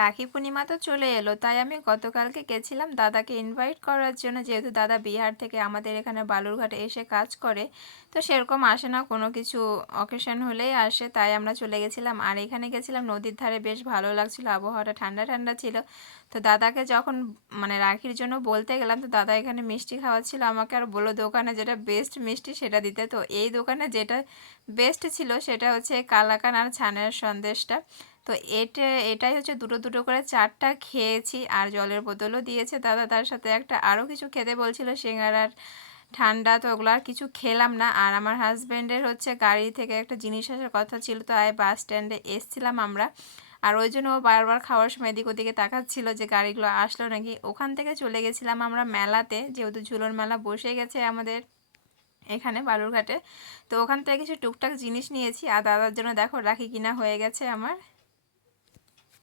রাখি পূর্ণিমা তো চলে এলো, তাই আমি গতকালকে গেছিলাম দাদাকে ইনভাইট করার জন্য, যেহেতু দাদা বিহার থেকে আমাদের এখানে বালুরঘাটে এসে কাজ করে, তো সেরকম আসে না, কোনো কিছু অকেশন হলেই আসে, তাই আমরা চলে গেছিলাম। আর এখানে গেছিলাম, নদীর ধারে বেশ ভালো লাগছিল, আবহাওয়াটা ঠান্ডা ঠান্ডা ছিল। তো দাদাকে যখন মানে রাখির জন্য বলতে গেলাম, তো দাদা এখানে মিষ্টি খাওয়াচ্ছিল, আমাকে আর বলো দোকানে যেটা বেস্ট মিষ্টি সেটা দিতে। তো এই দোকানে যেটা বেস্ট ছিল, সেটা হচ্ছে কালাকান আর ছানের সন্দেশটা। তো এটা, এটাই হচ্ছে দুটো দুটো করে চারটা খেয়েছি আর জলের বোতলও দিয়েছে। দাদা তার সাথে একটা আরও কিছু খেতে বলছিল সিঙ্গারার ঠান্ডা, তো ওগুলো আর কিছু খেলাম না। আর আমার হাজব্যান্ডের হচ্ছে গাড়ি থেকে একটা জিনিস আসার কথা ছিল, তো আয় বাস স্ট্যান্ডে এসছিলাম আমরা। আর ওই জন্য ও বারবার খাওয়ার সময় এদিক ওদিকে তাকাচ্ছিল যে গাড়িগুলো আসলো নাকি। ওখান থেকে চলে গেছিলাম আমরা মেলাতে, যেহেতু ঝুলন মেলা বসে গেছে আমাদের এখানে বালুরঘাটে। তো ওখান থেকে কিছু টুকটাক জিনিস নিয়েছি। আর দাদার জন্য দেখো, রাখি কিনা হয়ে গেছে আমার।